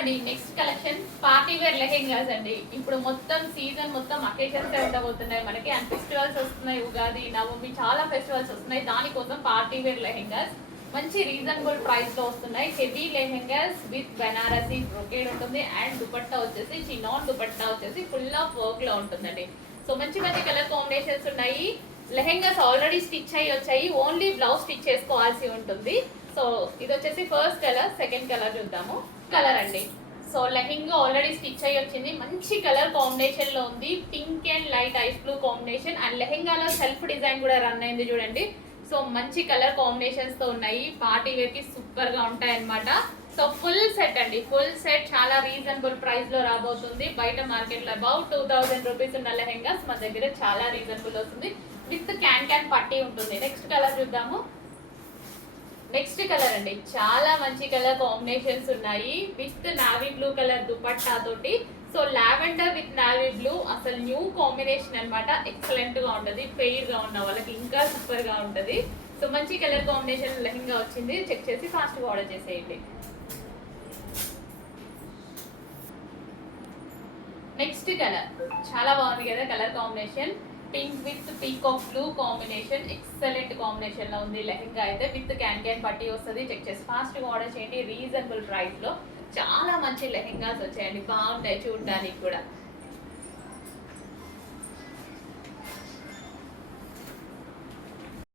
అండి next collection party wear lehengas అండి. ఇప్పుడు మొత్తం సీజన్ మొత్తం అకేషన్స్ ఉండబోతున్నాయి మనకి, అండ్ ఫెస్టివల్స్ వస్తున్నాయి, ఉగాది నవమి చాలా ఫెస్టివల్స్ వస్తున్నాయి. దానికోసం పార్టీ వేర్ లెహెంగాస్ మంచి రీజనబుల్ ప్రైస్ లో వస్తున్నాయి. Heavy lehengas with Banarasi brocade ఉంటుంది అండ్ దుపట్టా వచ్చేసి చినాన్ దుపట్టా వచ్చేసి ఫుల్ ఆఫ్ వర్క్ లో ఉంటుందండి. సో మంచి మంచి కలర్ కాంబినేషన్స్ ఉన్నాయి. లెహెంగాస్ ఆల్రెడీ స్టిచ్ అయ్యి వచ్చాయి, ఓన్లీ బ్లౌజ్ స్టిచ్ చేసుకోవాల్సి ఉంటుంది. సో ఇది వచ్చేసి ఫస్ట్ కలర్. సెకండ్ కలర్ చూద్దాము. కలర్ అండి. సో లెహెంగా ఆల్రెడీ స్టిచ్ అయ్యి వచ్చింది, మంచి కలర్ కాంబినేషన్ లో ఉంది. Pink and light ice blue combination and లెహెంగాలో సెల్ఫ్ డిజైన్ కూడా రన్ అయింది చూడండి. సో మంచి కలర్ కాంబినేషన్స్ తో ఉన్నాయి, పార్టీ వేర్ కి సూపర్ గా ఉంటాయి అన్నమాట. సో ఫుల్ సెట్ అండి, ఫుల్ సెట్ చాలా రీజనబుల్ ప్రైస్ లో రాబోతుంది. బయట మార్కెట్ లో అబౌట్ 2000 రూపీస్ ఉన్న లెహెంగాస్ మన దగ్గర చాలా రీజనబుల్ వస్తుంది. విత్ క్యాన్ పట్టీ ఉంటుంది. నెక్స్ట్ కలర్ చూద్దాము. నెక్స్ట్ కలర్ అండి, చాలా మంచి కలర్ కాంబినేషన్స్ ఉన్నాయి. With navy blue colour dupatta తోటి. So lavender with navy blue అసలు న్యూ కాంబినేషన్ అనమాట. ఎక్సలెంట్ గా ఉంటది, ఫెయిర్ గా ఉన్న వాళ్ళకి ఇంకా సూపర్ గా ఉంటది. సో మంచి కలర్ కాంబినేషన్ లెహంగా వచ్చింది, చెక్ చేసి ఫాస్ట్ గా ఆర్డర్ చేసేయండి. నెక్స్ట్ కలర్ చాలా బాగుంది కదా colour combination. Pink with peacock blue combination, excellent combination లో ఉంది. లెహంగా అయితే విత్ క్యాన్ పట్టీ వస్తుంది. చెక్ చేసి ఫాస్ట్ గా ఆర్డర్ చేయండి. రీజనబుల్ ప్రైస్ లో చాలా మంచి లెహంగాస్ వచ్చాయండి, బాగుంటాయి చూడడానికి కూడా.